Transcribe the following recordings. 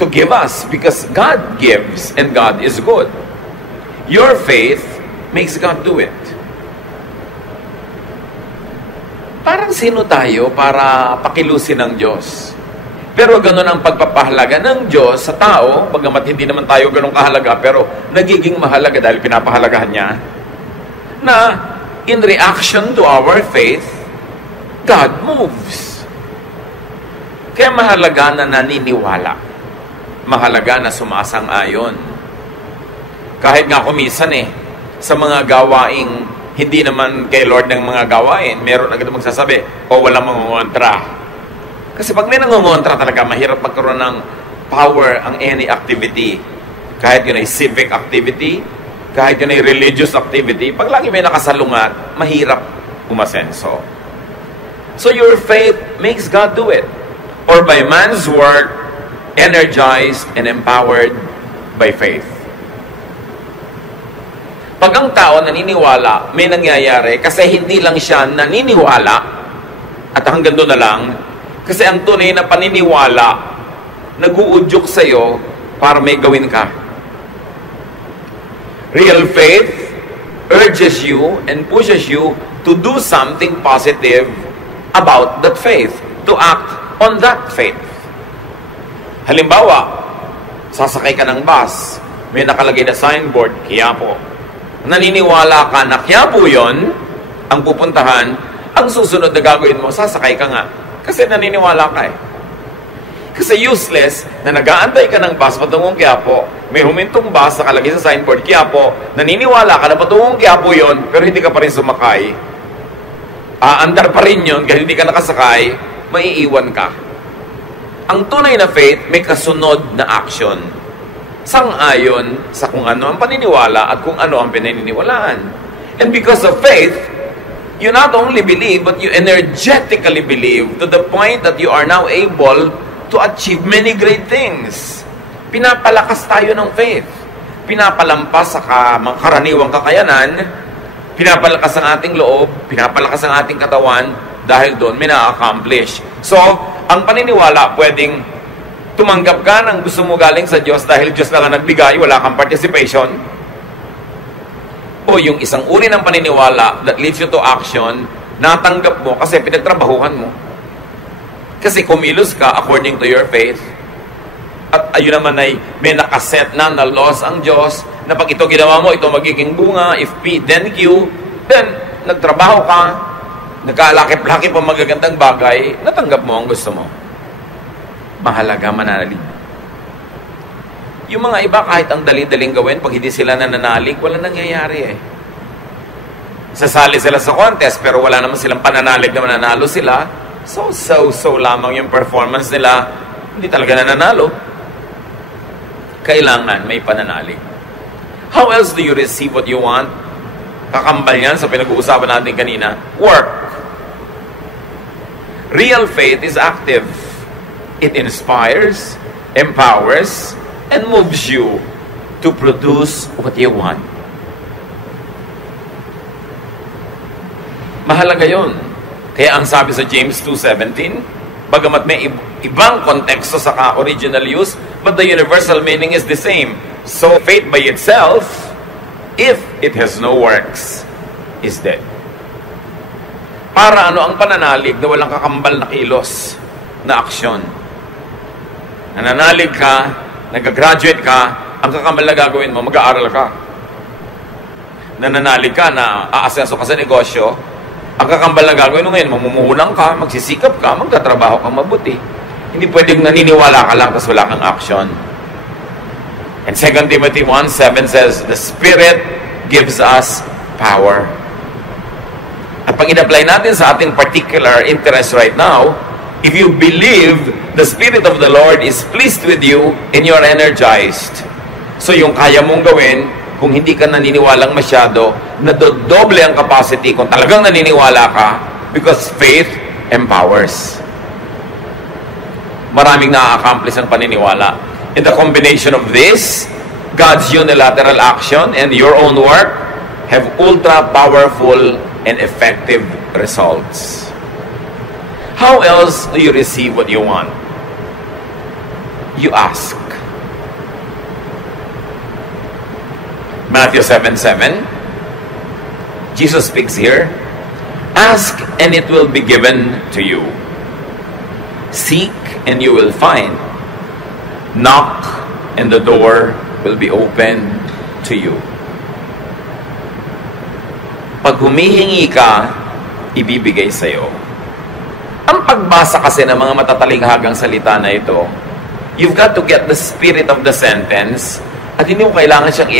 to give us because God gives and God is good. Your faith makes God do it. Parang sino tayo para pakilusin ng Diyos? Pero ganun ang pagpapahalaga ng Diyos sa tao, bagamat hindi naman tayo ganun kahalaga, pero nagiging mahalaga dahil pinapahalagahan niya, na in reaction to our faith, God moves. Kaya mahalaga na naniniwala. Mahalaga na sumasang-ayon. Kahit nga kumisan sa mga gawaing hindi naman kay Lord ng mga gawain, meron agad magsasabi, walang mangungontra. Kasi pag may nangungontra talaga, mahirap magkaroon ng power ang any activity. Kahit yun ay civic activity, kahit yun ay religious activity, pag lagi may nakasalungat, mahirap umasenso. So your faith makes God do it. Or by man's work, energized and empowered by faith. Pag ang tao naniniwala, may nangyayari kasi hindi lang siya naniniwala at hanggang doon na lang, kasi ang tunay na paniniwala nag-uudyok sa'yo para may gawin ka. Real faith urges you and pushes you to do something positive about that faith, to act on that faith. Halimbawa, sasakay ka ng bus, may nakalagay na signboard, Quiapo. Naniniwala ka na Quiapo yun, ang pupuntahan, ang susunod na gagawin mo, sasakay ka nga. Kasi naniniwala ka Kasi useless na nag-aantay ka ng bus patungong Quiapo, may humintong bus nakalagay sa signboard, Quiapo, naniniwala ka na patungong Quiapo yun, pero hindi ka pa rin sumakay. Aandar pa rin yun, kahit hindi ka nakasakay, maiiwan ka. Ang tunay na faith may kasunod na action. Sang-ayon sa kung ano ang paniniwala at kung ano ang pinaniniwalaan. And because of faith, you not only believe, but you energetically believe to the point that you are now able to achieve many great things. Pinapalakas tayo ng faith. Pinapalampas sa mga karaniwang kakayanan, pinapalakas ang ating loob, pinapalakas ang ating katawan, dahil doon may na-accomplish. So, ang paniniwala, pwedeng tumanggap ka ng gusto mo galing sa Diyos dahil Diyos lang ang nagbigay, wala kang participation. O yung isang uri ng paniniwala that leads you to action, natanggap mo kasi pinagtrabahuhan mo. Kasi kumilos ka according to your faith. At ayun naman ay may nakaset na laws ang Diyos na pag ito ginawa mo, ito magiging bunga, if P, then Q, then nagtrabaho ka, nagkalakip-lakip ang magagandang bagay, natanggap mo ang gusto mo. Mahalaga mananalig. Yung mga iba, kahit ang dali-daling gawin, pag hindi sila nananalig, wala nangyayari Sasali sila sa contest, pero wala naman silang pananalig na mananalo sila. So lamang yung performance nila, hindi talaga nananalo. Kailangan may pananalig. How else do you receive what you want? Kakambal yan sa pinag-uusapan natin kanina. Work. Real faith is active. It inspires, empowers, and moves you to produce what you want. Mahalaga yun. Kaya ang sabi sa James 2:17, bagamat may ibang konteksto sa original use, but the universal meaning is the same. So faith by itself, if it has no works, is dead. Para ang pananalig na walang kakambal na kilos na aksyon. Nananalig ka, nag-graduate ka, ang kakambal na gagawin mo, mag-aaral ka. Nananalig ka na aasenso ka sa negosyo, ang kakambal na gagawin mo ngayon, mamumuhulang ka, magsisikap ka, magtatrabaho ka mabuti. Hindi pwedeng naniniwala ka lang kasi wala kang action. And 2 Timothy 1:7 says, the Spirit gives us power. At pag in-apply natin sa ating particular interest right now, if you believe the Spirit of the Lord is pleased with you and you're energized. So yung kaya mong gawin, kung hindi ka naniniwalang masyado, nadodoble ang capacity kung talagang naniniwala ka because faith empowers. Maraming na-accomplish ang paniniwala. In the combination of this, God's unilateral action and your own work have ultra-powerful and effective results. How else do you receive what you want? You ask. Matthew 7:7. Jesus speaks here. Ask and it will be given to you. Seek and you will find. Knock and the door will be open to you. Pag humihingi ka, ibibigay sa'yo. Ang pagbasa kasi ng mga matatalinghagang salita na ito, you've got to get the spirit of the sentence at hindi mo kailangan siyang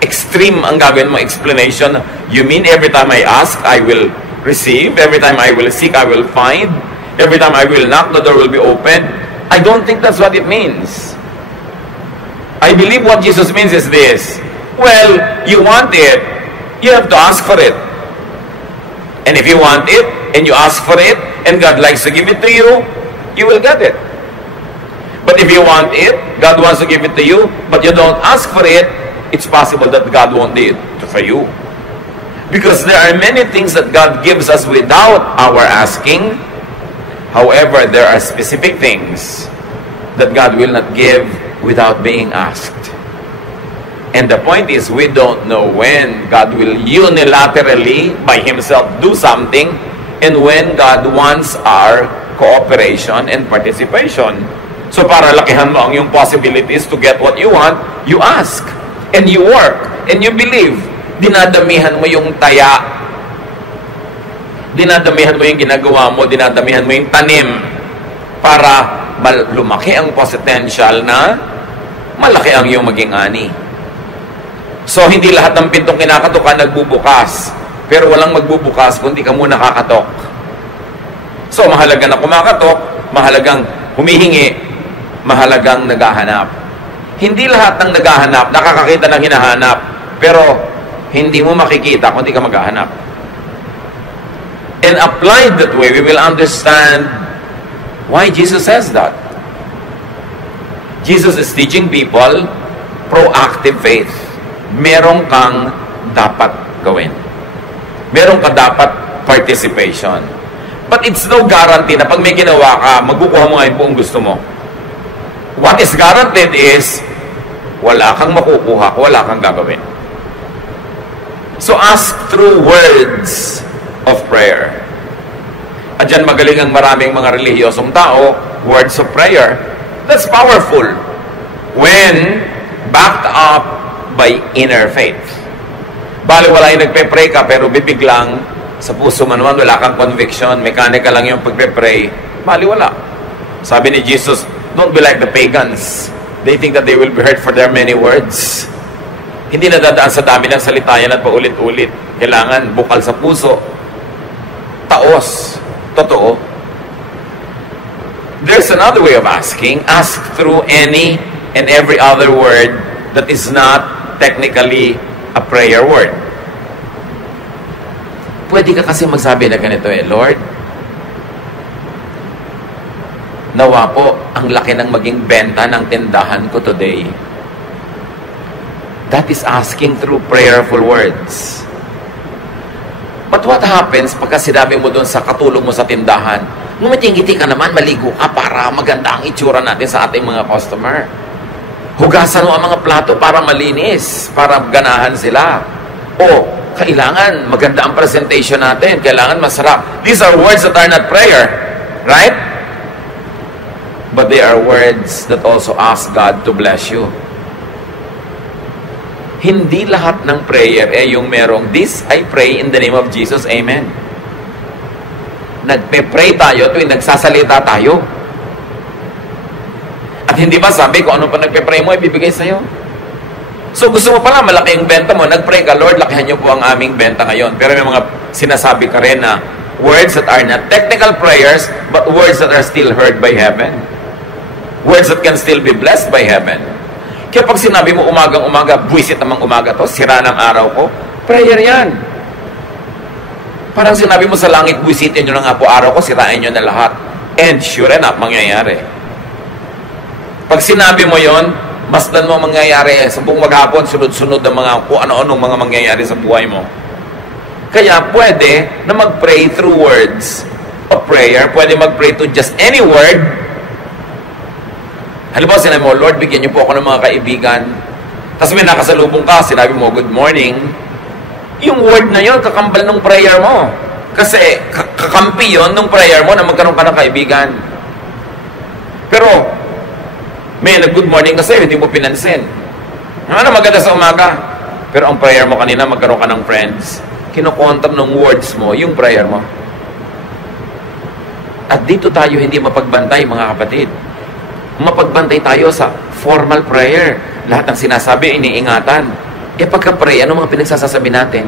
extreme ang gagawin mo explanation. You mean every time I ask, I will receive? Every time I will seek, I will find? Every time I will knock, the door will be open? I don't think that's what it means. I believe what Jesus means is this. Well, you want it, you have to ask for it. And if you want it, and you ask for it, and God likes to give it to you, you will get it. But if you want it, God wants to give it to you, but you don't ask for it, it's possible that God won't do it for you. Because there are many things that God gives us without our asking. However, there are specific things that God will not give without being asked. And the point is, we don't know when God will unilaterally, by Himself, do something, and when God wants our cooperation and participation. So para lakihan mo ang yung possibilities to get what you want, you ask, and you work, and you believe. Dinadamihan mo yung taya, dinadamihan mo yung ginagawa mo, dinadamihan mo yung tanim, para lumaki ang potential na malaki ang iyong maging ani. So, hindi lahat ng pintong kinakatukan nagbubukas. Pero walang magbubukas kung di ka muna kakatok. So, mahalaga na kumakatok, mahalagang humihingi, mahalagang naghahanap. Hindi lahat ng naghahanap, nakakakita ng hinahanap. Pero, hindi mo makikita kung di ka maghahanap. And applied that way, we will understand why Jesus says that. Jesus is teaching people proactive faith. Meron kang dapat gawin. Meron ka dapat participation. But it's no guarantee na pag may ginawa ka, magkukuha mo nga yung buong gusto mo. What is guaranteed is, wala kang makukuha, wala kang gagawin. So ask through words of prayer. At dyan magaling ang maraming mga relihiyosong tao, words of prayer. That's powerful when backed up by inner faith. Bali, wala yung nagpe-pray ka, pero bibiglang sa puso mo naman, wala kang conviction, mechanical lang yung pagpe-pray. Bali, wala. Sabi ni Jesus, don't be like the pagans. They think that they will be heard for their many words. Hindi nadadaan sa dami ng salita yan at paulit-ulit. Kailangan bukal sa puso. Taos. Totoo. There's another way of asking. Ask through any and every other word that is not technically a prayer word. Pwede ka kasi magsabi na ganito Lord, nawa po ang laki ng maging benta ng tindahan ko today. That is asking through prayerful words. But what happens pagka sinabi mo doon sa katulong mo sa tindahan, ngumiting-ngiti ka naman, maligo ka para maganda ang itsura natin sa ating mga customer. Hugasan mo ang mga plato para malinis, para ganahan sila. O, kailangan maganda ang presentation natin, kailangan masarap. These are words that are not prayer, right? But they are words that also ask God to bless you. Hindi lahat ng prayer yung merong, this I pray in the name of Jesus, amen. Nagpe-pray tayo tuwing nagsasalita tayo. At hindi ba sabi kung ano pa nagpe-pray mo, ibibigay sa'yo? So gusto mo pala, malaki yung benta mo, nag-pray ka, Lord, lakihan niyo po ang aming benta ngayon. Pero may mga sinasabi ka rin na words that are not technical prayers, but words that are still heard by heaven. Words that can still be blessed by heaven. Kaya pag sinabi mo umagang-umaga, buwisit namang umaga to, sira ng araw ko, prayer yan. Parang sinabi mo sa langit, buwisitin nyo na nga po araw ko, sirain nyo na lahat. And sure enough, mangyayari. Pag sinabi mo yon, masdan mo mangyayari sa buong maghapon, sunod-sunod ang mga kung ano-anong mga mangyayari sa buhay mo. Kaya pwede na mag-pray through words of prayer, pwede mag-pray to just any word. Halimbawa, sinabi mo, Lord, bigyan niyo po ako ng mga kaibigan Tapos may nakasalubong ka, sinabi mo, good morning. Yung word na yun, kakambal ng prayer mo. Kasi kakampi yun ng prayer mo na magkaroon ka ng kaibigan. Pero, may nag-good morning kasi, hindi mo pinansin. Ano, maganda sa umaga. Pero ang prayer mo kanina, magkaroon ka ng friends. Kinokontam ng words mo, yung prayer mo. At dito tayo hindi mapagbantay, mga kapatid. Mapagbantay tayo sa formal prayer. Lahat ng sinasabi, iniingatan. Pagka-pray, ano mga pinagsasasabi natin?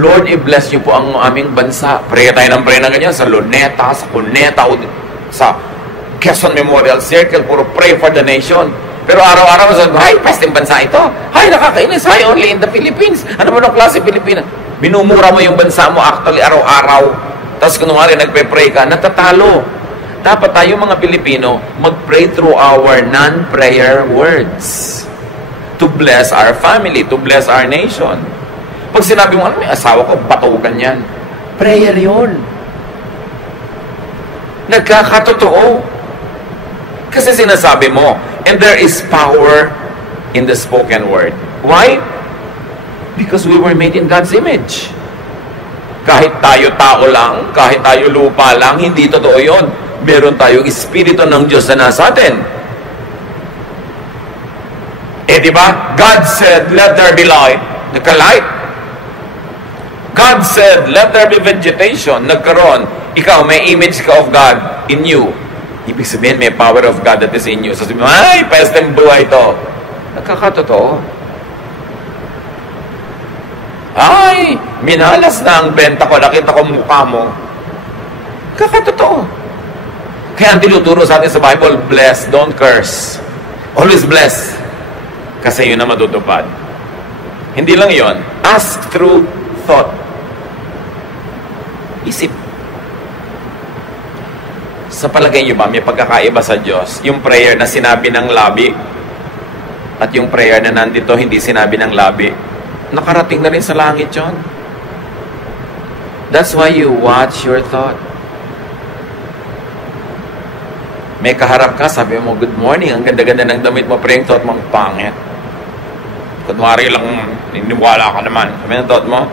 Lord, i-bless niyo po ang aming bansa. Pray tayo ng pray na ganyan sa Luneta, sa Cuneta, sa Quezon Memorial Circle. Puro pray for the nation. Pero araw-araw, ay, pesting bansa ito. Ay, nakakainis. Ay, only in the Philippines. Ano ba ng klase Pilipinas? Minumura mo yung bansa mo actually araw-araw. Tapos kunwari nagpe-pray ka, natatalo. Dapat tayo mga Pilipino mag-pray through our non-prayer words to bless our family, to bless our nation. Pag sinabi mo, may asawa ko, batugan yan. Prayer yun. Nagkakatotoo. Kasi sinasabi mo, and there is power in the spoken word. Why? Because we were made in God's image. Kahit tayo tao lang, kahit tayo lupa lang, hindi totoo yun. Meron tayong Espiritu ng Diyos na nasa atin. Diba? God said, let there be light. Nagka-light. God said, let there be vegetation. Nagkaroon. Ikaw, may image ka of God in you. Ibig sabihin, may power of God that is in you. So sabihin mo, ay, pesteng buhay ito. Nagkakatotoo. Ay, minalas na ang benta ko, nakita ko mukha mo. Kakatotoo. Kaya ang tinuturo sa atin sa Bible, bless, don't curse. Always bless. Kasi yun na matutupad. Hindi lang yun. Ask through thought. Isip. Sa palagay nyo ba, may pagkakaiba sa Diyos? Yung prayer na sinabi ng labi at yung prayer na nandito hindi sinabi ng labi. Nakarating na rin sa langit yun. That's why you watch your thought. May kaharap ka, sabi mo, good morning, ang ganda-ganda ng damit mo, praying thought mo, pangit. Kunwari lang, niniwala ka naman. Sabi ng thought mo,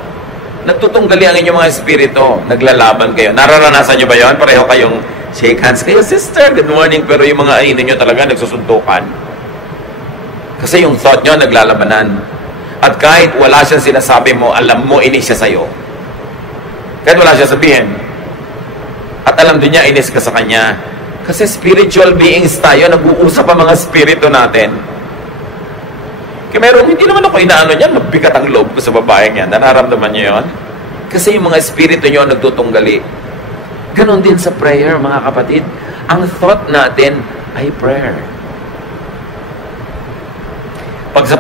nagtutunggali ang inyong mga espiritu, naglalaban kayo. Nararanasan nyo ba yun? Pareho kayong shake hands kayo, sister, good morning, pero yung mga ainin nyo talaga nagsusuntukan. Kasi yung thought nyo, naglalabanan. At kahit wala siyang sinasabi mo, alam mo, inis siya sa'yo. Kahit wala siya sabihin. At alam din niya, inis ka sa kanya. Kasi spiritual beings tayo, nag-uusap ang mga spirito natin. Kaya meron, hindi naman ako inaano niyan, mabigat ang loob ko sa babaeng yan. Nararamdaman niyo yun? Kasi yung mga spirito niyo nagtutunggali. Ganon din sa prayer, mga kapatid. Ang thought natin ay prayer. Pag sa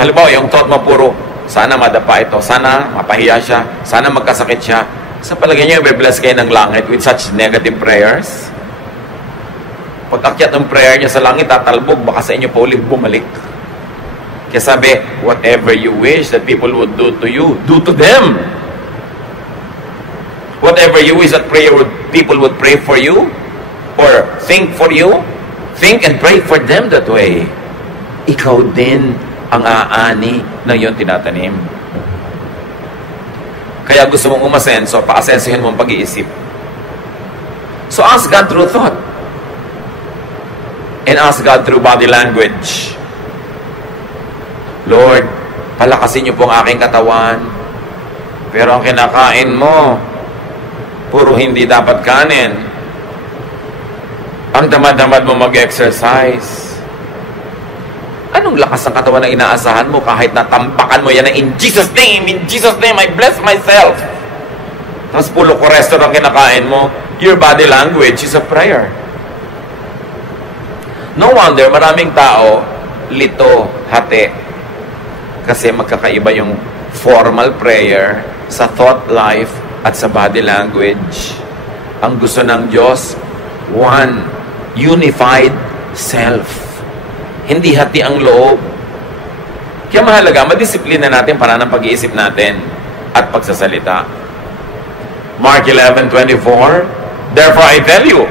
halimbawa, yung thought mo puro, sana madapa ito, sana mapahiya siya, sana magkasakit siya. Sa palagay niyo, i-bless kayo ng langit with such negative prayers? Pag akyat ng prayer niya sa langit, tatalbog, baka sa inyo pa ulit bumalik. Kaya sabi, whatever you wish that people would do to you, do to them. Whatever you wish that people would pray for you, or think for you, think and pray for them that way. Ikaw din ang aani ng iyong tinatanim. Kaya gusto mong umasenso, paasensohin mo ang pag-iisip. So ask God through thought. And ask God through body language. Lord, palakasin niyo po ang aking katawan. Pero ang kinakain mo, puro hindi dapat kanin. Ang damad-damad mo mag-exercise. Anong lakas ng katawan na inaasahan mo kahit natampakan mo yan na in Jesus' name, I bless myself. Tapos pulo cholesterol ang kinakain mo, your body language is a prayer. No wonder, maraming tao, lito, hati. Kasi magkakaiba yung formal prayer sa thought life at sa body language. Ang gusto ng Diyos, one, unified self. Hindi hati ang loob. Kaya mahalaga, madisiplina natin para ng pag-iisip natin at pagsasalita. Mark 11:24, therefore I tell you,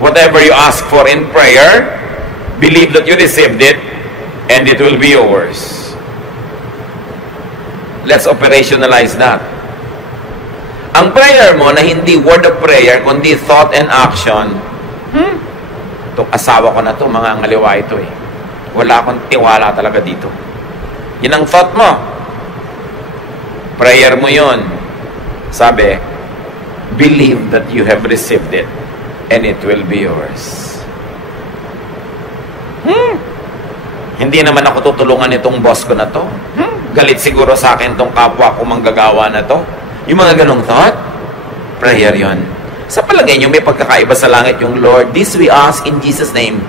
Whatever you ask for in prayer, believe that you received it, and it will be yours. Let's operationalize that. Ang prayer mo na hindi word of prayer, kundi thought and action, itong asawa ko na to, mga ngaliwa ito eh. Wala akong tiwala talaga dito. Yan ang thought mo. Prayer mo yun. Sabi, believe that you have received it, and it will be yours. Hindi naman ako tutulungan itong boss ko na to. Galit siguro sa akin tong kapwa ko manggagawa na to. Yung mga ganong thought, prayer yon. Sa palagay nyo, may pagkakaiba sa langit yung Lord, this we ask in Jesus' name,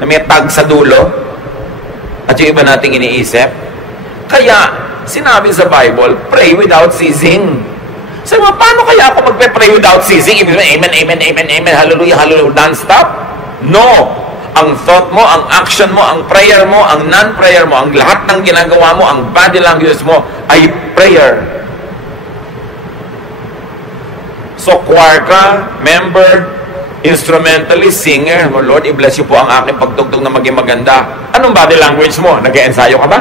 na may tag sa dulo, at yung iba nating iniisip. Kaya, sinabi sa Bible, pray without ceasing. Sabi mo, paano kaya ako magpe-pray without ceasing? Ibig sabihin, amen, amen, amen, amen, hallelujah, hallelujah, non-stop? No! Ang thought mo, ang action mo, ang prayer mo, ang non-prayer mo, ang lahat ng ginagawa mo, ang body language mo, ay prayer. So, choir ka, member, instrumentalist, singer, oh Lord, i-bless you po ang aking pagtugtog na maging maganda. Anong body language mo? Nag-e-ensayo ka ba?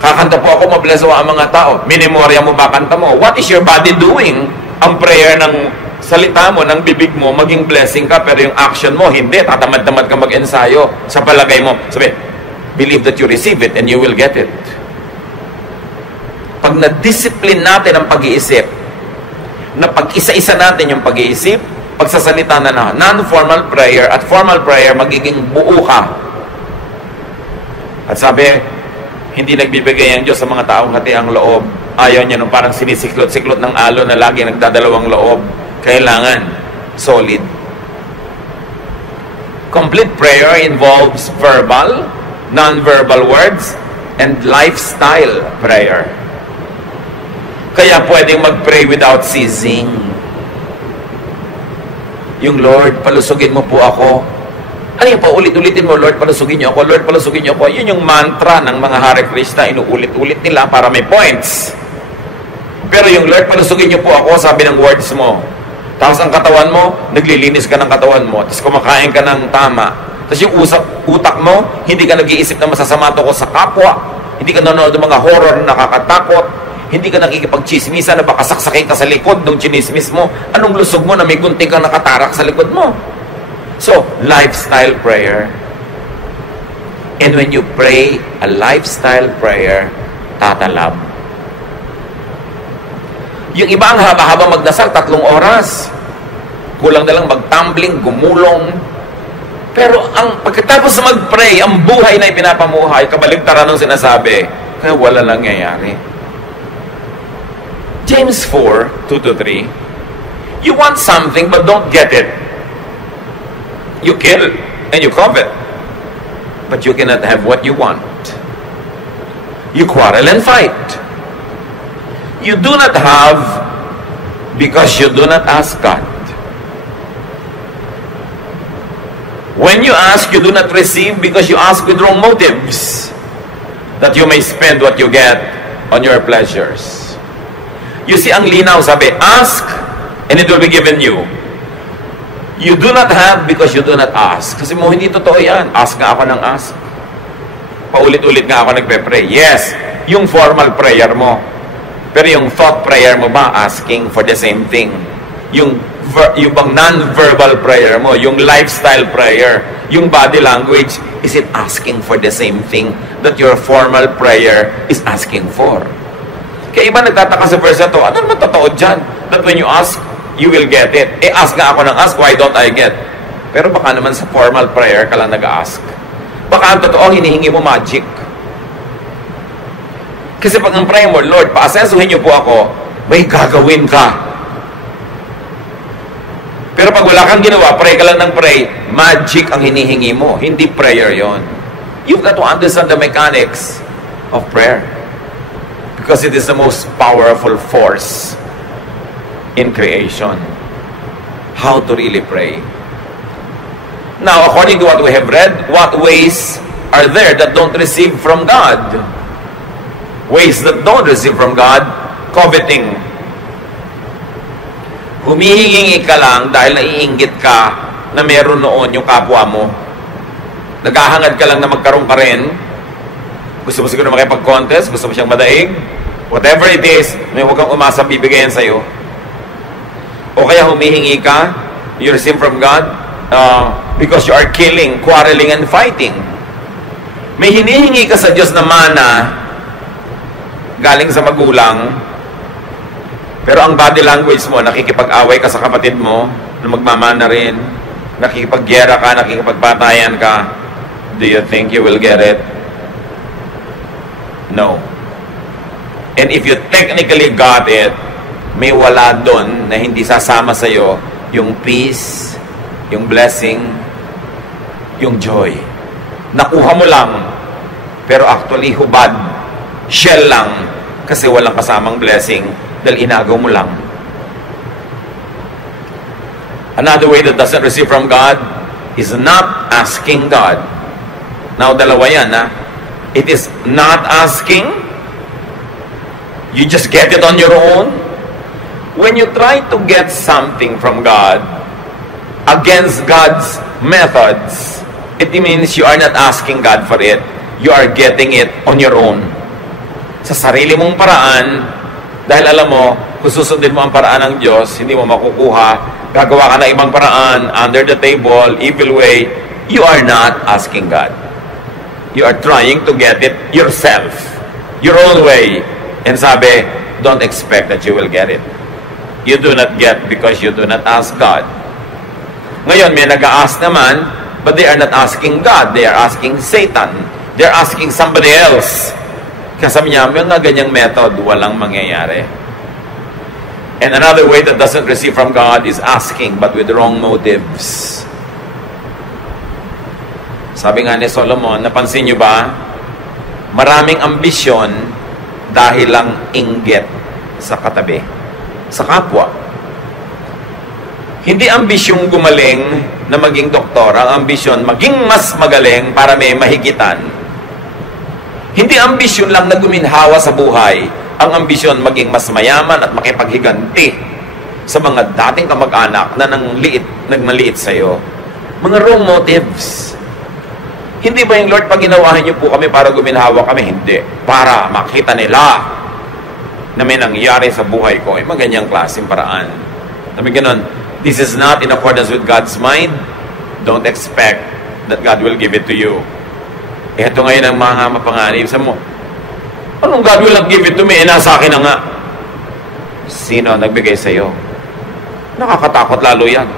Kakanta po ako, mabless mo ang mga tao. Minimorya mo ba kanta mo? What is your body doing? Ang prayer ng salita mo, ng bibig mo, maging blessing ka, pero yung action mo, hindi. Tatamad-tamad ka mag-ensayo. Sa palagay mo, sabi, believe that you receive it and you will get it. Pag na-discipline natin ang pag-iisip, na pag-isa-isa natin yung pag-iisip, pagsasalita na non-formal prayer at formal prayer, magiging buo ka. At sabi, hindi nagbibigay ang Diyos sa mga taong hati ang loob. Ayaw niya nung parang sinisiklot-siklot ng alon na lagi nagdadalawang loob. Kailangan solid. Complete prayer involves verbal, non-verbal words, and lifestyle prayer. Kaya pwedeng mag-pray without ceasing. Yung Lord, palusugin mo po ako. Ano yung paulit-ulitin mo, Lord, palusugin niyo ako, Lord, palusugin niyo ako. Yun yung mantra ng mga Hare Krishna, inuulit-ulit nila para may points. Pero yung Lord, palusugin niyo po ako, sabi ng words mo. Tapos ang katawan mo, naglilinis ka ng katawan mo. Tapos kumakain ka ng tama. Tapos yung utak mo, hindi ka nag-iisip na masasama to ko sa kapwa. Hindi ka nanonood ng mga horror na nakakatakot. Hindi ka nakikipag-chismisa na baka saksakin ka sa likod ng chinismis mo. Anong lusog mo na may gunting kang nakatarak sa likod mo? So, lifestyle prayer. And when you pray a lifestyle prayer, tatalab. Yung iba ang haba-haba magdasal, 3 oras. Kulang na lang magtumbling, gumulong. Pero ang pagkatapos mag-pray, ang buhay na ipinapamuhay, kabaligtaran ng sinasabi, kaya wala nangyayari. James 4:2-3, you want something but don't get it. You kill and you covet, but you cannot have what you want. You quarrel and fight. You do not have because you do not ask God. When you ask, you do not receive because you ask with wrong motives, that you may spend what you get on your pleasures. You see, ang linaw, sabi, ask and it will be given you. You do not have because you do not ask. Kasi mo, hindi totoo yan. Ask nga ako ng ask. Paulit-ulit nga ako nagpe-pray. Yes, yung formal prayer mo. Pero yung thought prayer mo ba, asking for the same thing. Yung bang non-verbal prayer mo, yung lifestyle prayer, yung body language, is it asking for the same thing that your formal prayer is asking for? Kaya iba nagtataka sa verse na to, ano naman totoo dyan? That when you ask, you will get it. Ask nga ako ng ask, why don't I get? Pero baka naman sa formal prayer ka lang nag-ask. Baka ang totoo, hinihingi mo magic. Kasi pag ang prayer mo, Lord, paasensuhin niyo po ako, may gagawin ka. Pero pag wala kang ginawa, pray ka lang ng pray, magic ang hinihingi mo. Hindi prayer yon. You've got to understand the mechanics of prayer. Because it is the most powerful force in creation. How to really pray. Now, according to what we have read, what ways are there that don't receive from God? Ways that don't receive from God, coveting. Humihingi ka lang dahil naiinggit ka na meron noon yung kapwa mo. Naghahangad ka lang na magkaroon ka rin. Gusto mo siguro makipag-contest, gusto mo siyang madaig. Whatever it is, may huwag kang umasa bibigayan sa'yo. O kaya humihingi ka, you receive from God, because you are killing, quarreling, and fighting. May hinihingi ka sa Diyos na mana, galing sa magulang, pero ang body language mo, nakikipag-away ka sa kapatid mo, na magmamana rin, nakikipag-gyera ka, nakikipagpatayan ka, do you think you will get it? No. And if you technically got it, may wala doon na hindi sasama sa'yo yung peace, yung blessing, yung joy. Nakuha mo lang, pero actually hubad, shell lang, kasi walang kasamang blessing, dahil inagaw mo lang. Another way that doesn't receive from God is not asking God. Now, dalawa yan, ha? It is not asking. You just get it on your own. When you try to get something from God against God's methods, it means you are not asking God for it. You are getting it on your own. Sa sarili mong paraan, dahil alam mo, kung susundin mo ang paraan ng Diyos, hindi mo makukuha, gagawa ka ng ibang paraan, under the table, evil way, you are not asking God. You are trying to get it yourself, your own way. And sabi, don't expect that you will get it. You do not get because you do not ask God. Ngayon, may nag-a-ask naman, but they are not asking God. They are asking Satan. They are asking somebody else. Kasama niya, yung nga ganyang method, walang mangyayari. And another way that doesn't receive from God is asking, but with wrong motives. Sabi nga ni Solomon, napansin niyo ba? Maraming ambisyon dahil lang inggit sa katabi, sa kapwa. Hindi ambisyong gumaling na maging doktor, ang ambisyon maging mas magaling para may mahigitan. Hindi ambisyon lang na guminhawa sa buhay, ang ambisyon maging mas mayaman at makipaghiganti sa mga dating kamag-anak na nagmaliit sa iyo. Mga wrong motives. Hindi ba yung Lord, pag ginawahan niyo po kami para guminhawa kami? Hindi. Para makita nila na may nangyari sa buhay ko. Mga ganyang klaseng paraan. Sabi ganun, this is not in accordance with God's mind. Don't expect that God will give it to you. Ito ngayon ang mga mapanganib sa mo. Anong God will not give it to me? Nasa akin na nga. Sino ang nagbigay sa iyo? Nakakatakot lalo yan.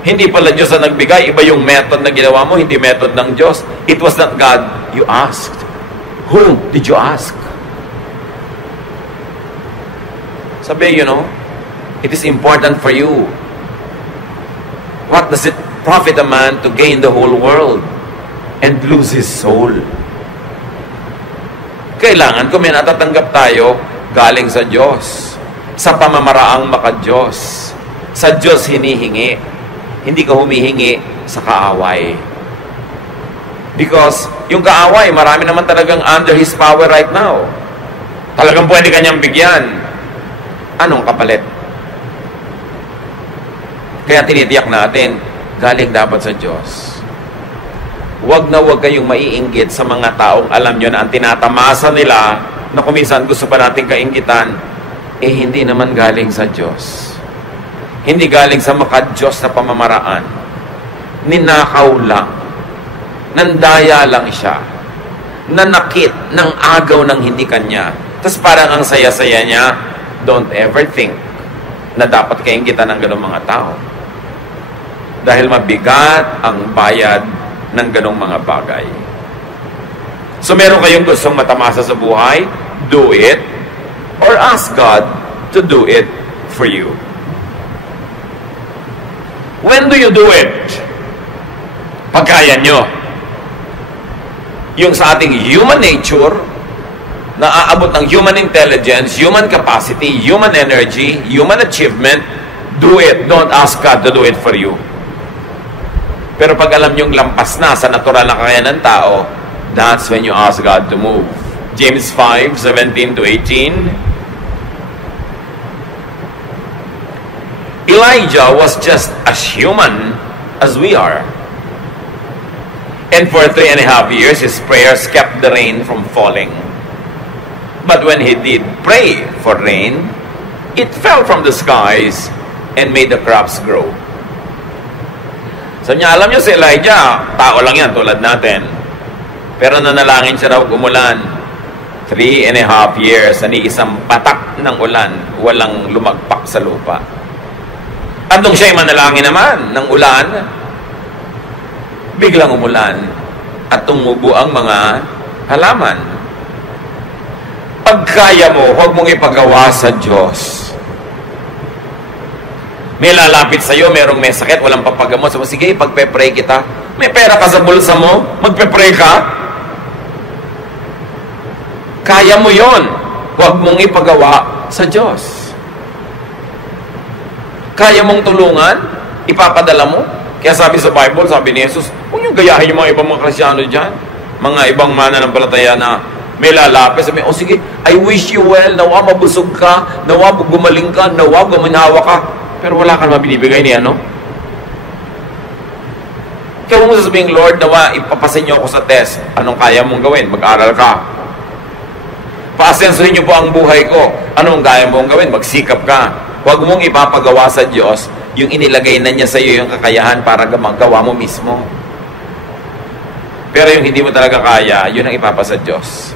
Hindi pala Diyos ang nagbigay. Iba yung method na ginawa mo, hindi method ng Diyos. It was not God you asked. Who did you ask? Sabi, it is important for you. What does it profit a man to gain the whole world and lose his soul? Kailangan kung may natatanggap tayo, galing sa Diyos. Sa pamamaraang maka-Diyos. Sa Diyos hinihingi. Hindi ka humihingi sa kaaway. Because yung kaaway, marami naman talagang under His power right now. Talagang pwede kanyang bigyan. Anong kapalit? Kaya tinitiyak natin, galing dapat sa Diyos. Huwag na huwag kayong maiinggit sa mga taong alam nyo na ang tinatamasa nila na kuminsan gusto pa natin kainggitan, hindi naman galing sa Diyos. Hindi galing sa maka-Diyos na pamamaraan. Ninakaw lang. Nandaya lang siya. Nanakit ng agaw ng hindi kanya. Tapos parang ang saya-saya niya, don't ever think na dapat kainggitan ng ganong mga tao. Dahil mabigat ang bayad ng ganong mga bagay. So meron kayong gustong matamasa sa buhay, do it, or ask God to do it for you. When do you do it? Pagkaya nyo. Yung sa ating human nature, na aabot ng human intelligence, human capacity, human energy, human achievement, do it. Don't ask God to do it for you. Pero pag alam nyong lampas na sa natural na kakayanan ng tao, that's when you ask God to move. James 5:17-18. Elijah was just as human as we are. And for 3.5 years, his prayers kept the rain from falling. But when he did pray for rain, it fell from the skies and made the crops grow. So niya, alam niyo si Elijah, tao lang yan tulad natin. Pero nanalangin siya raw umulan. 3.5 years, ani isang patak ng ulan, walang lumagpak sa lupa. At nung siya'y manalangin naman ng ulan, biglang umulan at tumubo ang mga halaman. Pag kaya mo, huwag mong ipagawa sa Diyos. May lalapit sa'yo, merong may sakit, walang papagamot. So, sige, pagpe-pray kita. May pera ka sa bulsa mo, magpe-pray ka. Kaya mo yon. Huwag mong ipagawa sa Diyos. Kaya mong tulungan, ipapadala mo. Kaya sabi sa Bible, sabi ni Jesus, huwag niyong gayahin yung mga ibang mga Kristyano dyan. Mga ibang mananampalataya na may lalapit. Sabi, oh sige, I wish you well, nawa mabusog ka, nawa gumaling ka, nawa gumanhawa ka. Pero wala ka naman binibigay niya, no? Kaya mo sasabihin, Lord, nawa ipapasin niyo ako sa test. Anong kaya mong gawin? Mag-aral ka. Paasensuhin niyo po ang buhay ko. Anong kaya mong gawin? Magsikap ka. Huwag mong ipapagawa sa Diyos yung inilagay na niya sa iyo yung kakayahan para magawa mo mismo. Pero yung hindi mo talaga kaya, yun ang ipapasa Diyos.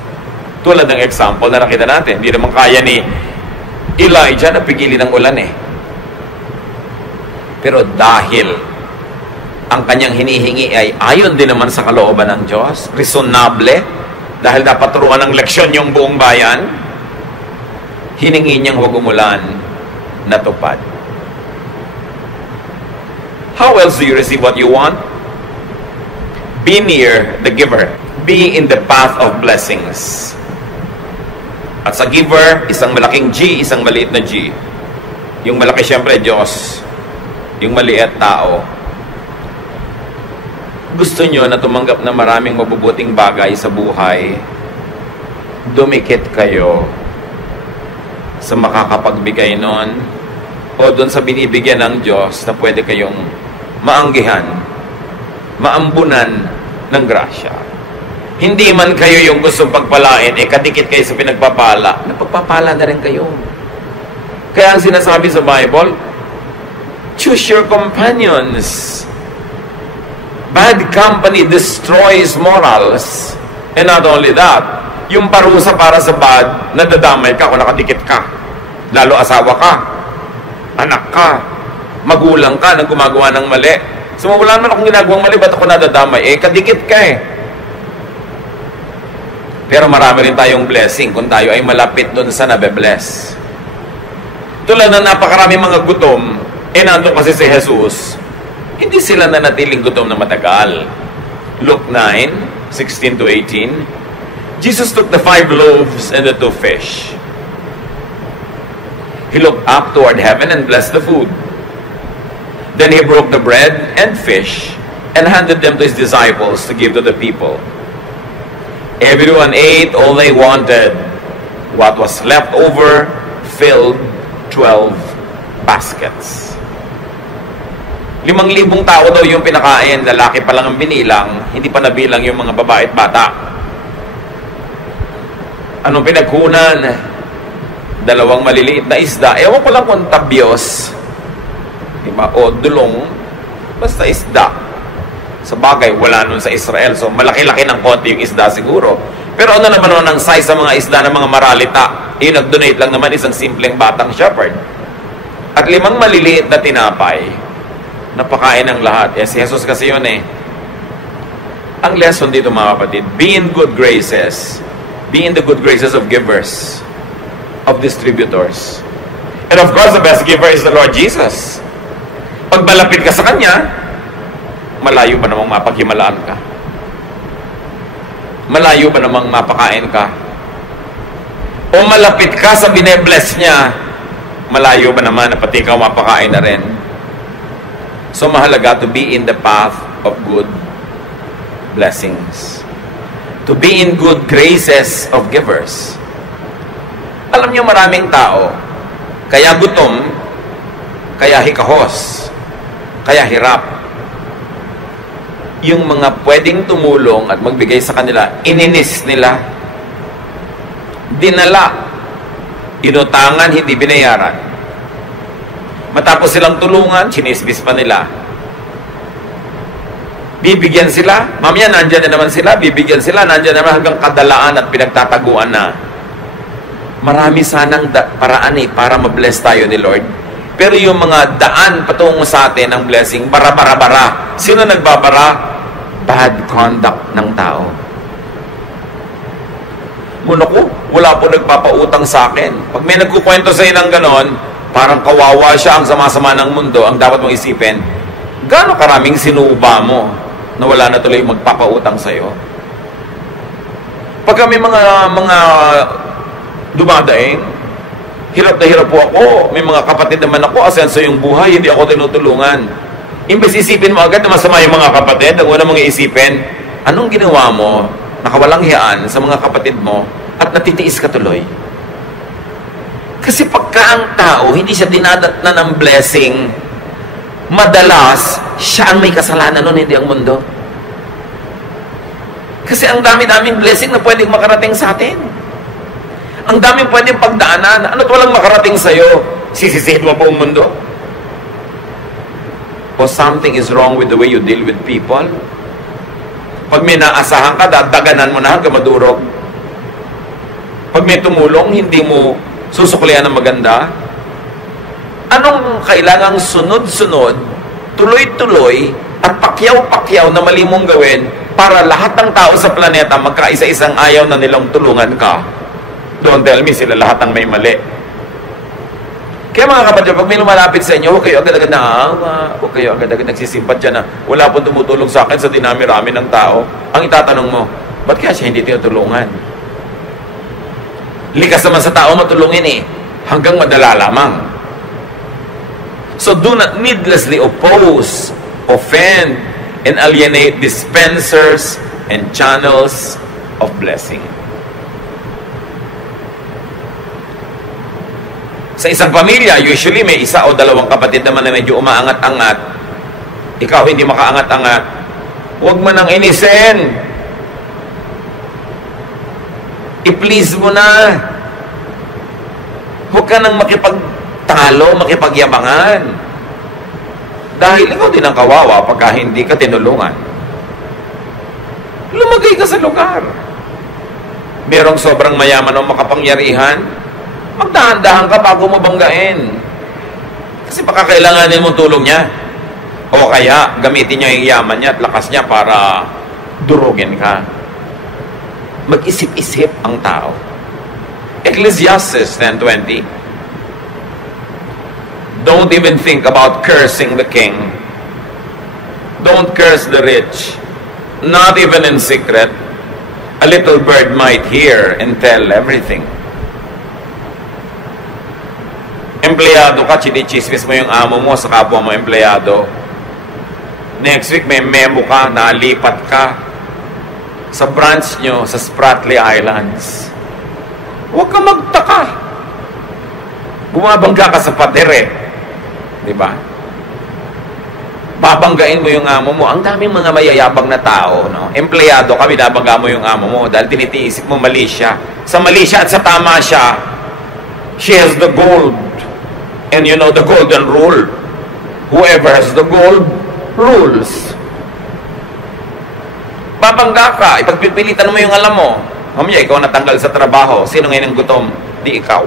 Tulad ng example na nakita natin, hindi naman kaya ni Elijah na pigilin ng ulan eh. Pero dahil ang kanyang hinihingi ay ayon din naman sa kalooban ng Diyos, reasonable, dahil dapat turuan ng leksyon yung buong bayan, hiningi niyang huwag umulan, natupad. How else do you receive what you want? Be near the giver. Be in the path of blessings. At sa giver, isang malaking G, isang maliit na G. Yung malaki, syempre, Diyos. Yung maliit, tao. Gusto nyo na tumanggap na maraming mabubuting bagay sa buhay, dumikit kayo sa makakapagbigay nun o doon sa binibigyan ng Diyos na pwede kayong maanggihan, maambunan ng grasya. Hindi man kayo yung gustong pagpalain, kadikit kayo sa pinagpapala, napagpapala na rin kayo. Kaya ang sinasabi sa Bible, choose your companions. Bad company destroys morals. And not only that, yung parusa para sa bad, nadadamay ka kung nakadikit ka. Lalo asawa ka, anak ka, magulang ka na gumagawa ng mali. So, wala naman akong ginagawang mali, ba't ako nadadamay? Kadikit ka eh. Pero marami rin tayong blessing kung tayo ay malapit doon sa nabe-bless. Tulad na napakarami mga gutom, nandun kasi si Jesus, hindi sila nanatiling gutom na matagal. Luke 9:16 to 18, Jesus took the 5 loaves and the 2 fish. He looked up toward heaven and blessed the food. Then he broke the bread and fish and handed them to his disciples to give to the people. Everyone ate all they wanted. What was left over filled 12 baskets. 5,000 tao daw yung pinakain, lalaki pa lang ang binilang, hindi pa nabilang yung mga babae at bata. Anong pinagkunan? 2 maliliit na isda. Ewan ko lang kung tabyos, diba? O dulong, basta isda. Sa bagay, wala nun sa Israel. So, malaki-laki ng konti yung isda siguro. Pero ano naman nun ang size sa mga isda ng mga maralita? Nag-donate lang naman isang simpleng batang shepherd. At 5 maliliit na tinapay, napakain ng lahat. Si Jesus kasi yun eh. Ang lesson dito mga kapatid, be in good graces. Be in the good graces of givers, of distributors. And of course, the best giver is the Lord Jesus. Pag malapit ka sa Kanya, malayo pa namang mapaghimalaan ka. Malayo pa namang mapakain ka. O malapit ka sa bine-bless niya, malayo pa naman na pati ikaw mapakain na rin. So mahalaga to be in the path of good blessings. To be in good graces of givers. Alam niyo maraming tao, kaya gutom, kaya hikahos, kaya hirap. Yung mga pwedeng tumulong at magbigay sa kanila, ininis nila, dinala, inutangan, hindi binayaran. Matapos silang tulungan, chinismis pa nila. Bibigyan sila, mamaya nandyan na naman sila, bibigyan sila, nandyan naman hanggang kadalaan at pinagtataguan na. Marami sanang paraan para ma-bless tayo ni Lord. Pero yung mga daan patungo sa atin ng blessing, bara-bara-bara. Sino nagbabara? Bad conduct ng tao. Muna ko, wala po nagpapautang sa akin. Pag may nagkukwento sa ng ganon, parang kawawa siya, ang sama-sama ng mundo. Ang dapat mong isipin, gaano karaming sinuba mo na wala na tuloy magpapautang sa'yo? Pagka may mga dumadaing, hirap na hirap po ako, may mga kapatid naman ako, asenso yung buhay, hindi ako tinutulungan. Imbes isipin mo agad na masama yung mga kapatid, ang una mong iisipin, anong ginawa mo, nakawalang hiyaan sa mga kapatid mo, at natitiis ka tuloy? Kasi pagka ang tao, hindi siya dinadatnan ng blessing, madalas, siya ang may kasalanan nun, hindi ang mundo. Kasi ang dami-daming blessing na pwedeng makarating sa atin. Ang daming pwedeng pagdaanan. Ano't walang makarating sa'yo? Sisisihin mo po ang mundo? O something is wrong with the way you deal with people? Pag may naasahan ka, dadaganan mo na hanggang madurog. Pag may tumulong, hindi mo susuklian ng maganda. Anong kailangang sunod-sunod, tuloy-tuloy, at pakyaw-pakyaw na mali mong gawin para lahat ng tao sa planeta magkaisa-isang ayaw na nilang tulungan ka? Don't tell me sila lahat ang may mali. Kaya mga kapatid, pag may lumalapit sa inyo, huwag kayo agad-agad naawa, huwag kayo agad-agad nagsisimpat dyan na wala pong tumutulong sa akin sa dinami-rami ng tao. Ang itatanong mo, ba't kaya siya hindi tinutulungan? Likas naman sa tao matulungin hanggang madala lamang. So do not needlessly oppose, offend, and alienate dispensers and channels of blessing. Sa isang pamilya, usually may isa o dalawang kapatid naman na medyo umaangat-angat. Ikaw hindi makaangat-angat. Huwag mo nang inisin. I-please mo na. Huwag ka nang makipagtalo, makipagyabangan. Dahil ikaw din ang kawawa pagka hindi ka tinulungan. Lumagay ka sa lugar. Merong sobrang mayaman o makapangyarihan, magdahan-dahan ka bago mo banggain. Kasi baka kailanganin mong tulong niya. O kaya, gamitin niya yung yaman niya at lakas niya para durugin ka. Mag-isip-isip ang tao. Ecclesiastes 10:20. Don't even think about cursing the king. Don't curse the rich. Not even in secret. A little bird might hear and tell everything. Empleyado ka, chinichismis mo yung amo mo sa kapwa mo empleyado. Next week may memo ka, nalipat ka sa branch nyo sa Spratly Islands. Huwag ka magtaka. Bumabangga ka sa pader diba? Babanggain mo yung amo mo. Ang daming mga mayayabang na tao, no? Empleyado ka, binabangga mo yung amo mo dahil tinitiisip mo mali siya. Sa mali siya at sa tama siya, she has the gold. And you know the golden rule. Whoever has the gold, rules. Babangga ka, ipagpipilitan mo yung alam mo. Mamaya, ikaw natanggal sa trabaho. Sino ngayon ang gutom? Di ikaw.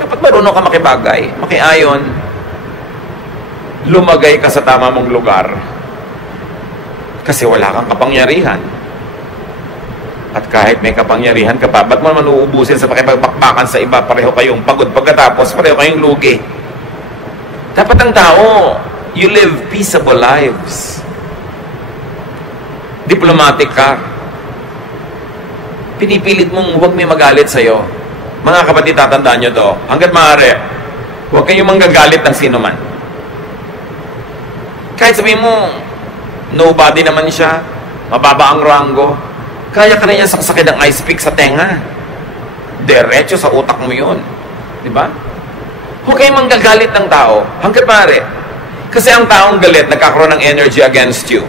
Dapat marunong ka makibagay, makiayon. Lumagay ka sa tama mong lugar. Kasi wala kang kapangyarihan. At kahit may kapangyarihan ka pa, ba't mo naman uubusin sa pakipagbakbakan sa iba? Pareho kayong pagod pagkatapos, pareho kayong lugi. Dapat ang tao, you live peaceable lives. Diplomatic ka. Pinipilit mong huwag may magalit sa'yo. Mga kapatid, tatandaan nyo to. Hanggat maaari, huwag kayong manggagalit ng sino man. Kahit sabihin mo, nobody naman siya, mababa ang ranggo, kaya ka na niya saksakin ng ice pick sa tenga. Diretso sa utak mo yun. Diba? Huwag kayong manggagalit ng tao. Hanggat maaari. Kasi ang taong galit, nagkakaroon ng energy against you.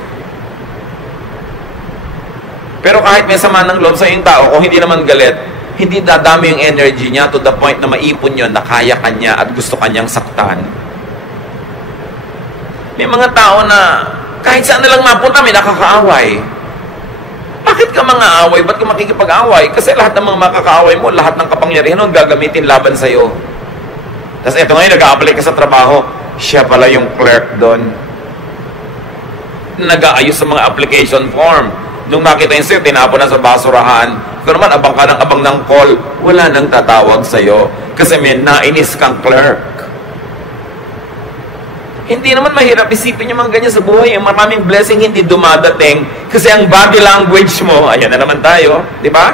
Pero kahit may sama ng loob sa yung tao, kung hindi naman galit, hindi dadami yung energy niya to the point na maipon yun, na kaya kanya at gusto kanyang saktan. May mga tao na kahit saan na lang mapunta, may nakakaaway. Bakit ka mga away? Ba't ka makikipag-away? Kasi lahat ng mga makakaaway mo, lahat ng kapangyarihan nun gagamitin laban sa'yo. Tapos eto ngayon, nag-a-apply ka sa trabaho, siya pala yung clerk doon. Nag-aayos sa mga application form. Nung makita yung sa'yo, tinapon na sa basurahan. Pero naman, abang ka ng abang ng call, wala nang tatawag sa'yo. Kasi may nainis kang clerk. Hindi naman mahirap isipin yung mga ganyan sa buhay. Yung maraming blessing hindi dumadating kasi ang body language mo, ayan na naman tayo, di ba?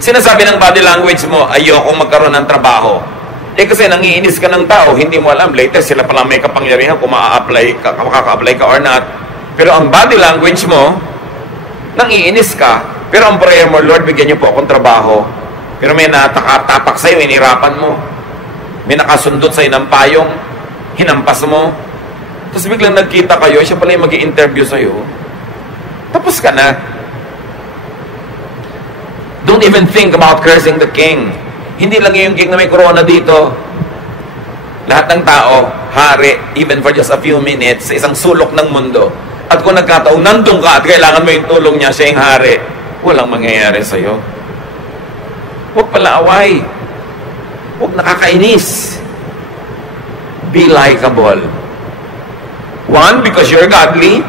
Sinasabi ng body language mo, ayoko magkaroon ng trabaho. Kasi nangiinis ka ng tao, hindi mo alam, later sila pala may kapangyarihan kung makaka-apply ka or not. Pero ang body language mo, nangiinis ka. Pero ang prayer mo, Lord, bigyan niyo po akong trabaho. Pero may natatapak sa'yo, inirapan mo. May nakasundot sa'yo ng payong, hinampas mo. Tapos biglang nagkita kayo, siya pala yung mag-i-interview sa'yo. Tapos ka na. Don't even think about cursing the king. Hindi lang yung king na may corona dito. Lahat ng tao, hari, even for just a few minutes, sa isang sulok ng mundo. At kung nagkataon, nandun ka at kailangan mo yung tulong niya, siya yung hari, walang mangyayari sa'yo. Huwag pala away. Huwag nakakainis. Be likable. One, because you're godly.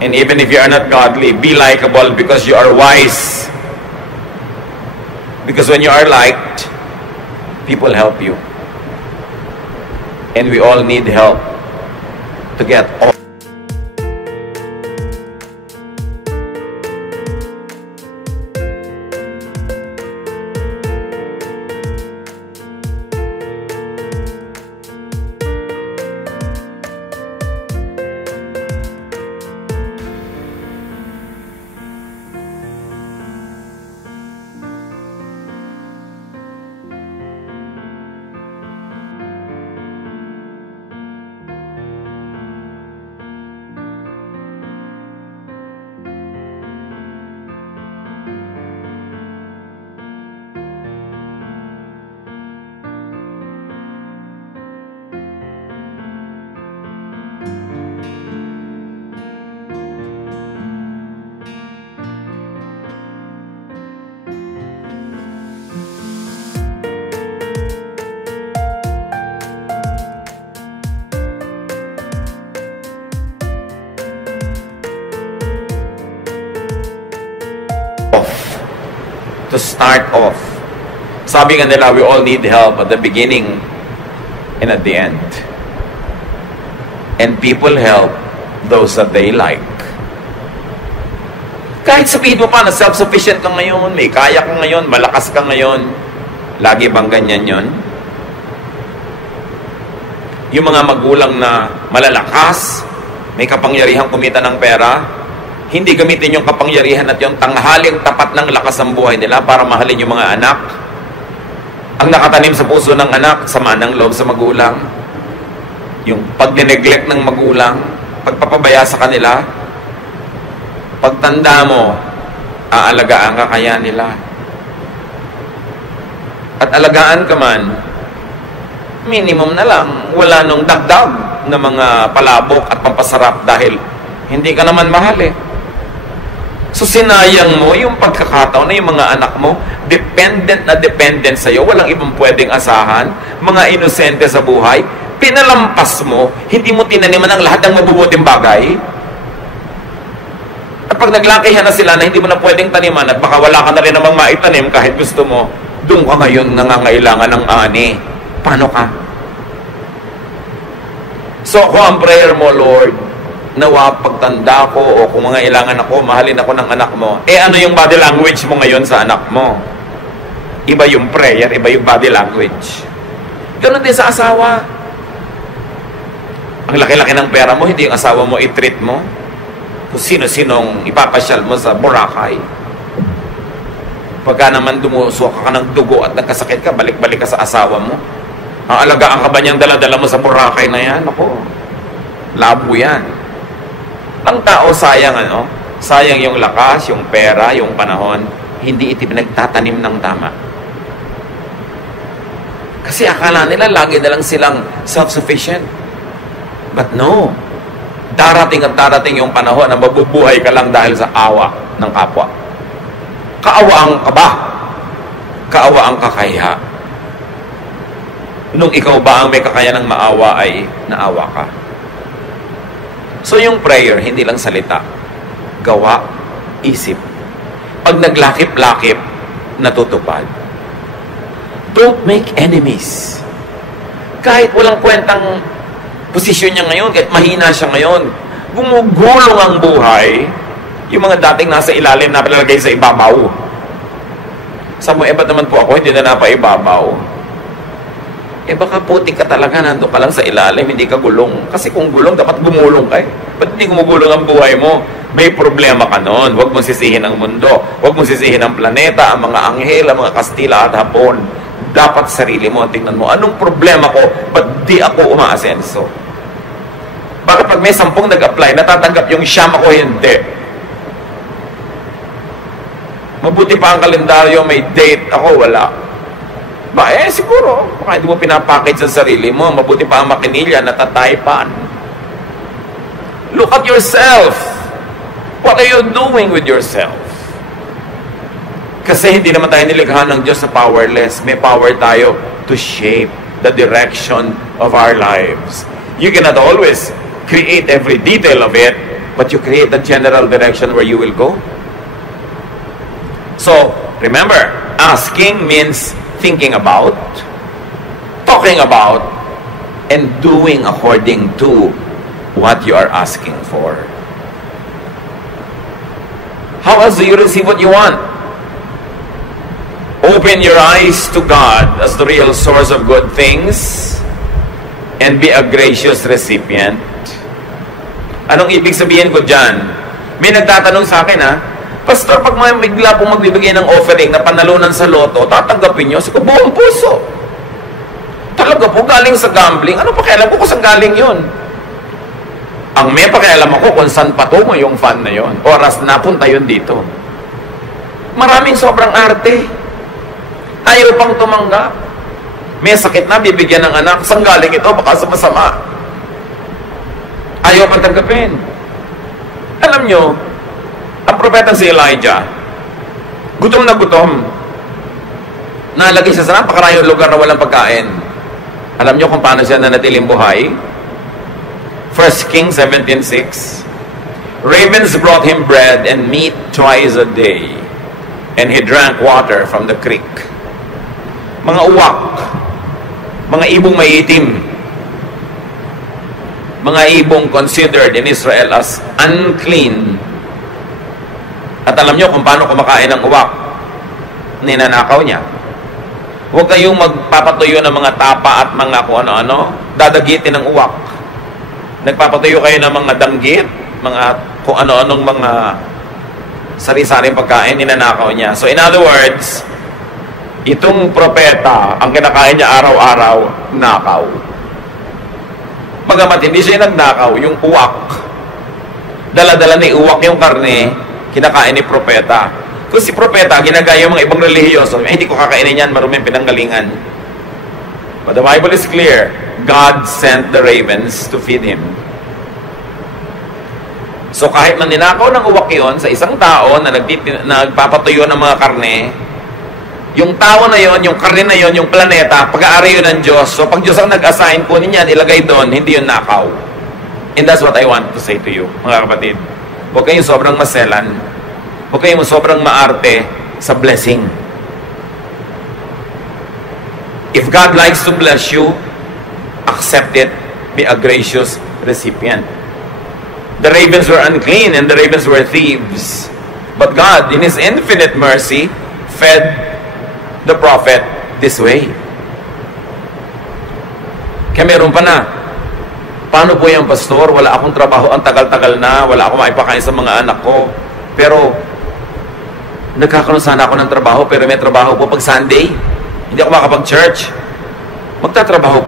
And even if you are not godly, be likable because you are wise. Because when you are liked, people help you. And we all need help to get all. To start off. Sabi nga nila, we all need help at the beginning and at the end. And people help those that they like. Kahit sabihin mo pa na self-sufficient ka ngayon, may kaya ka ngayon, malakas ka ngayon, lagi bang ganyan yon? Yung mga magulang na malalakas, may kapangyarihang kumita ng pera, hindi gamitin yung kapangyarihan at yung tanghaling tapat ng lakas ng buhay nila para mahalin yung mga anak. Ang nakatanim sa puso ng anak, sama ng loob sa magulang. Yung pag-neglect ng magulang, pagpapabaya sa kanila, pagtanda mo, aalagaan ka kaya nila. At alagaan ka man, minimum na lang, wala nung dagdag na mga palabok at pampasarap dahil hindi ka naman mahal eh. So sinayang mo yung pagkakataon na yung mga anak mo, dependent sa'yo, walang ibang pwedeng asahan, mga inosente sa buhay, pinalampas mo, hindi mo tinaniman ang lahat ng mabubuting bagay. At pag naglakihan na sila na hindi mo na pwedeng taniman at baka wala ka na rin namang maitanim kahit gusto mo, doon ka ngayon nangangailangan ng ani. Paano ka? So ako ang prayer mo, Lord, nawa pagtanda ko o kung mga ilangan ako, mahalin ako ng anak mo. Ano yung body language mo ngayon sa anak mo? Iba yung prayer, iba yung body language. Ganun din sa asawa. Ang laki-laki ng pera mo, hindi yung asawa mo i-treat mo. Kung sino-sinong ipapasyal mo sa Boracay. Pagka naman dumusuka ka ng dugo at nagkasakit ka, balik-balik ka sa asawa mo. Aalagaan ka ba niyang dala-dala mo sa Boracay na yan? Ako, labo yan. Ang tao sayang, sayang yung lakas, yung pera, yung panahon, hindi iti pinagtatanim ng tama. Kasi akala nila lagi na lang silang self-sufficient. But no, darating at darating yung panahon na mabubuhay ka lang dahil sa awa ng kapwa. Kaawaan ka ba? Kaawaan ka kaya? Nung ikaw ba ang may kakayanang maawa ay naawa ka. So yung prayer, hindi lang salita. Gawa, isip. Pag naglakip-lakip, natutupad. Don't make enemies. Kahit walang kwentang posisyon niya ngayon, kahit mahina siya ngayon, gumugulong ang buhay, yung mga dating nasa ilalim na palagay sa ibabaw. Sabi mo, ba't naman po ako, hindi na napaibabaw? Baka putik ka talaga, nandun ka lang sa ilalim, hindi ka gulong. Kasi kung gulong, dapat gumulong ka eh. Ba't hindi gumugulong ang buhay mo? May problema ka noon. Huwag mong sisihin ang mundo. Huwag mong sisihin ang planeta, ang mga anghel, ang mga Kastila at Hapon. Dapat sarili mo, tingnan mo, anong problema ko? Ba't di ako umaasenso? Bakit pag may 10 nag-apply, natatanggap yung siyam ako, hindi? Mabuti pa ang kalendaryo, may date, ako wala. Siguro, baka hindi mo pinapackage sa sarili mo. Mabuti pa ang makinilya, natataypan. Look at yourself. What are you doing with yourself? Kasi hindi naman tayo nilikha ng Diyos na powerless. May power tayo to shape the direction of our lives. You cannot always create every detail of it, but you create the general direction where you will go. So, remember, asking means thinking about, talking about, and doing according to what you are asking for. How else do you receive what you want? Open your eyes to God as the real source of good things and be a gracious recipient. Anong ibig sabihin ko dyan? May nagtatanong sa akin, Pastor, pag may bigla pong magbibigay ng offering na panalunan sa loto, tatanggapin nyo? Sabi ko, buong puso. Talaga po, galing sa gambling. Ano pakialam ko kung saan galing yun? Ang may pakialam ako kung saan patungo yung fund na yun. Oras na punta yun dito. Maraming sobrang arte. Ayaw pang tumanggap. May sakit na, bibigyan ng anak. Saan galing ito? Baka sa masama. Ayaw pang tanggapin. Alam nyo, ang propeta si Elijah, gutom na gutom. Nalagay siya sa napakarayong lugar na walang pagkain. Alam nyo kung paano siya nanatiling buhay? 1 Kings 17:6. Ravens brought him bread and meat twice a day, and he drank water from the creek. Mga uwak, mga ibong maiitim, mga ibong considered in Israel as unclean. At alam nyo kung paano kumakain ng uwak? Ninanakaw niya. Huwag kayong magpapatuyo ng mga tapa at mga kung ano-ano, dadagitin ng uwak. Nagpapatuyo kayo ng mga danggit, mga kung ano-anong mga sari-saring pagkain, ninanakaw niya. So in other words, itong propeta, ang kinakain niya araw-araw, nakaw. Bagamat hindi siya nagnakaw, yung uwak. Dala-dala ni uwak yung karne, kinakain ni propeta. Kung si propeta, ginagaya yung mga ibang relihiyoso, hindi ko kakainin yan, maruming pinanggalingan. But the Bible is clear. God sent the ravens to feed him. So kahit man ninakaw ng uwak yun sa isang tao na nagpapatuyo ng mga karne, yung tao na yon, yung karne na yon, yung planeta, pag-aari yun ng Diyos. So pag Diyos ang nag-assign, kunin yan, ilagay doon, hindi yun nakaw. And that's what I want to say to you, mga kapatid. Huwag kayong sobrang maselan. Huwag kayong sobrang maarte sa blessing. If God likes to bless you, accept it. Be a gracious recipient. The ravens were unclean and the ravens were thieves. But God, in His infinite mercy, fed the prophet this way. Kaya meron pa na. Paano po yung pastor? Wala akong trabaho, ang tagal-tagal na, wala akong maipakain sa mga anak ko. Pero, nagkakaroon sana ako ng trabaho, pero may trabaho po pag Sunday. Hindi ako makapag-church. Magtatrabaho.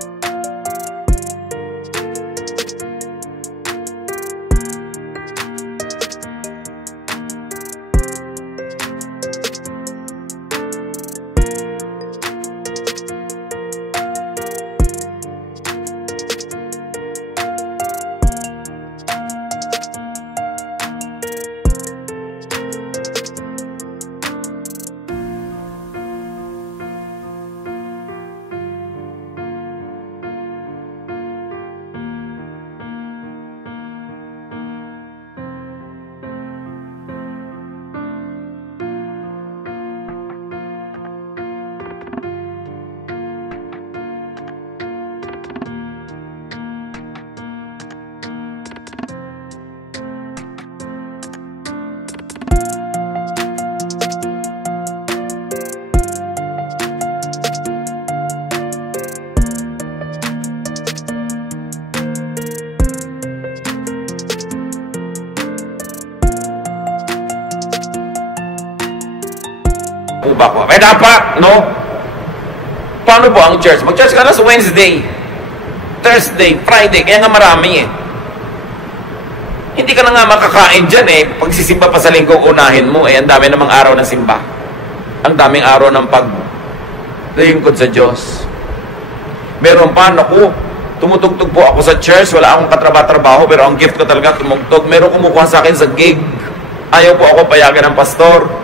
Ba ko? Eh dapat, no? Paano po ang church? Mag-church ka na sa Wednesday, Thursday, Friday, kaya nga marami eh. Hindi ka na nga makakain dyan eh. Pagsisimba pa sa linggo, unahin mo eh. Ang dami namang araw ng simba. Ang daming araw ng paglingkod sa Diyos. Meron pa, naku, tumutugtog po ako sa church, wala akong katrabaho, pero ang gift ko talaga tumugtog. Meron kumukuha sa akin sa gig. Ayaw po ako payagan ng pastor.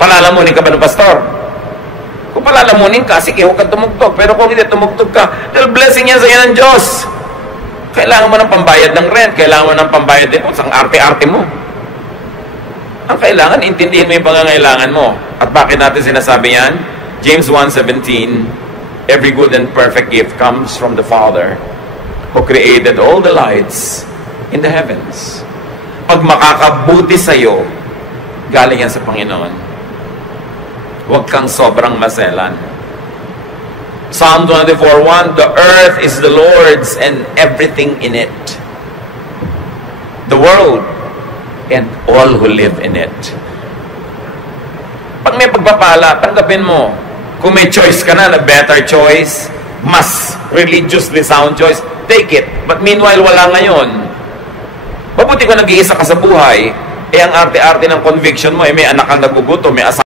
Palalamunin ka ba ng pastor? Kung palalamunin ka, sige, huwag kang tumugtog. Pero kung hindi tumugtog ka, dahil blessing yan sa iyo ng Diyos. Kailangan mo ng pambayad ng rent, kailangan mo ng pambayad din po sa arte-arte mo. Ang kailangan, intindihin mo yung pangangailangan mo. At bakit natin sinasabi yan? James 1:17, every good and perfect gift comes from the Father who created all the lights in the heavens. Pag makakabuti sa'yo, galing yan sa Panginoon. Huwag kang sobrang maselan. Psalm 24:1, the earth is the Lord's and everything in it. The world and all who live in it. Pag may pagpapala, tanggapin mo. Kung may choice ka na better choice, mas religiously sound choice, take it. But meanwhile, wala ngayon. Mabuti kung nag-iisa ka sa buhay, ang arte-arte ng conviction mo, may anak kang nagugutom, may asawa